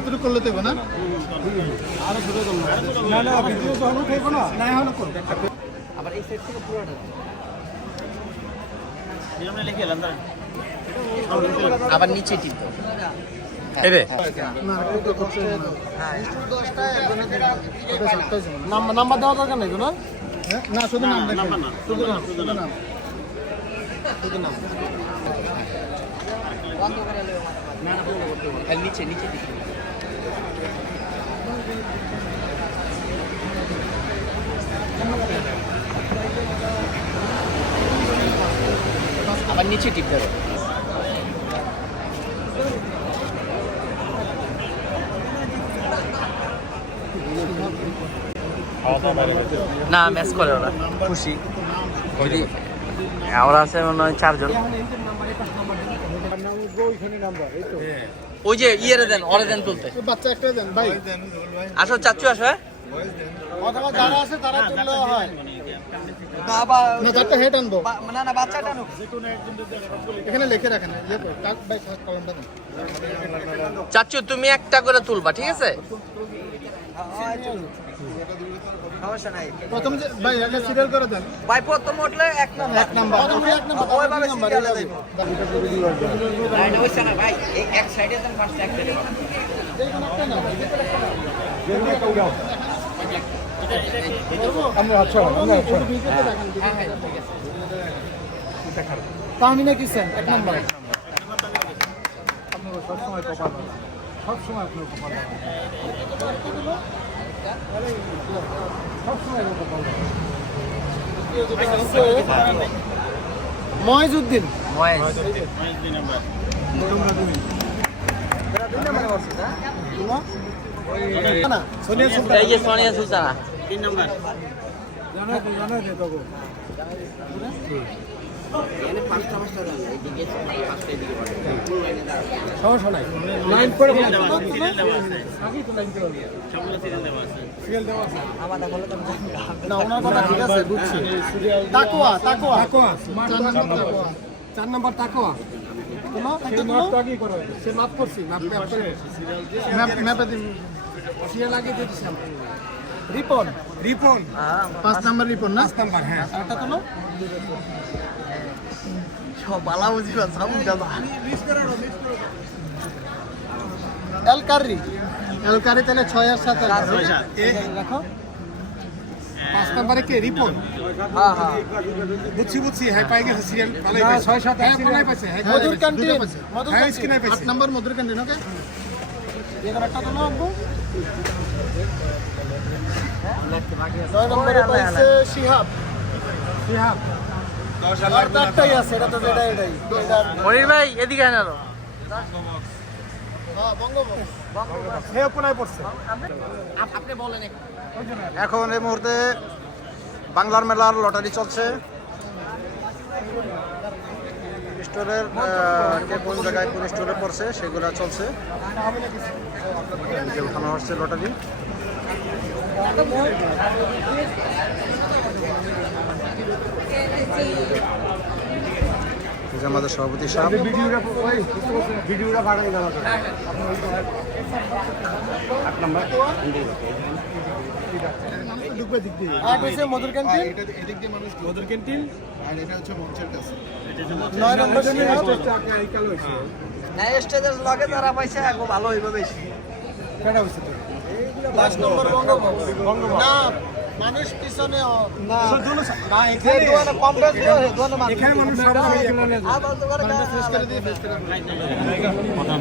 এতটুকু করলে তো না আরো ছোট করবো না না ভিডিও তো হলো খাইবো না না হলো করব আবার এই সাইড থেকে পুরোটা আমরা লিখে এলাম দাঁড়ান আবার নিচে টিপো এই রে না এটা করতে হ্যাঁ স্টুল 10টা একজনের নাম্বার দেওয়া দরকার নাই না না শুধু নাম দেখেন নাম্বার না শুধু নাম শুধু নাম বন্ধ করে লও না না খালি নিচে নিচে টিপো আবার নিচে টিপতে হবে না ম্যাচ করে ওরা খুশি যদি ওরা আছে মনে হয় 4 জন ওই যে ইয়েরে দেন ওরে দেন তুলতে বাচ্চা একটা দেন ভাই আসো চাচ্চু আসো হ্যাঁ অথবা যারা আছে তারা তুললে হয় না তারটা হেড আনবো না না বাচ্চাটা নো এখানে লিখে রাখেন ইয়ে কাক ভাই কলমটা দেন চাচ্চু তুমি একটা করে তুলবা ঠিক আছে সমস্যা নাই প্রথম যে ভাই আগে সিরিয়াল করে দেন ভাই প্রথম উঠলে এক নাম্বার এক নাম্বার প্রথম এক নাম্বার ওইভাবে নাম্বার সিরিয়ালে যাইবো না না ওইসা না ভাই এই এক সাইডে দেন ফার্স্ট এক সাইডে দেখুন একটা না আমরা আচ্ছা আমরা আচ্ছা হ্যাঁ হ্যাঁ ঠিক আছে তাহমিনা কিসেন এক নাম্বার আপনি সব সময় কপাল সব সময় আপনি কপাল সব সময় কপাল ময়জউদ্দিন ময়েজ দুই নাম্বার না সোনিয়া সুলতান এই যে সোনিয়া সুলতানা 3 নাম্বার জানা দে তো এখানে পাঁচটা দেন এইদিকে পাঁচটা এদিকে পড়ে পুরো লাইনে দাঁড়াও সমস্যা নাই লাইন করে সিরিয়াল দেওয়া আছে আগে তো লাইন করে সবগুলো সিরিয়াল দেওয়া আছে সিরিয়াল দেওয়া আছে আমাদের বলে তো না ওনার কথা ঠিক আছে বুঝছি তাকওয়া তাকওয়া তাকওয়া 4 নাম্বার তাকওয়া তোমা একটা মাপ আগে করো সে মাপ করছি মাপ করে ম্যাপে দিন সিরিয়াল আগে দিয়ে দিছিলাম রিপন রিপন 5 নাম্বার রিপন না 5 নাম্বার হ্যাঁ আরেকটা তো সব বালা বুঝিবা সব দাদা এল কারি তাহলে 6 আর 7 আর 6 দেখো 5 নাম্বারে কে রিপন হ্যাঁ হ্যাঁ বুঝছি হ্যাঁ পাই গেছে সিরিয়াল ভালোই পাইছে 6 7 হ্যাঁ ভালোই পাইছে মধুর ক্যান্টিন হ্যাঁ স্ক্রিনে পাইছে 8 নাম্বার মধুর ক্যান্টিন ওকে এবার একটা তো নাও 9 নম্বরে পাইছে শিহাব আর একটাই আছে এটা তো এটাই মনির ভাই এদিকে আনো হ্যাঁ বঙ্গবন্ধু হে কোনায় পড়ছে আপনি বলেন এখন এই মুহূর্তে বাংলার মেলার লটারি চলছে স্টোরের কে কোন জায়গায় কোন স্টোরে পড়ছে সেগুলো চলছে ওখানে হচ্ছে লটারি এই যে আমাদের সভাপতি সাহেব ভিডিওটা বাড়াই দেওয়া 8 নাম্বার ঢুকবে দিক দিয়ে আর হচ্ছে মধুর ক্যান্টিন এটা এদিক দিয়ে মানুষ মধুর ক্যান্টিন আর এটা হচ্ছে মঞ্চের কাছে 9 নম্বর স্টেজটা আইকাল হইছে না স্টেজের লগে যারা পাইছে খুব ভালো হইবে বেশি কেডা হইছে তো 10 নম্বর বঙ্গবন্ধু না মানুষ পিছনে না না এখানে দুয়ারে কম বেশ দুয়ারে মানুষ এখানে মানুষ সব আর বলতে পারে ফেস করে দিয়ে ফেস করে প্রধান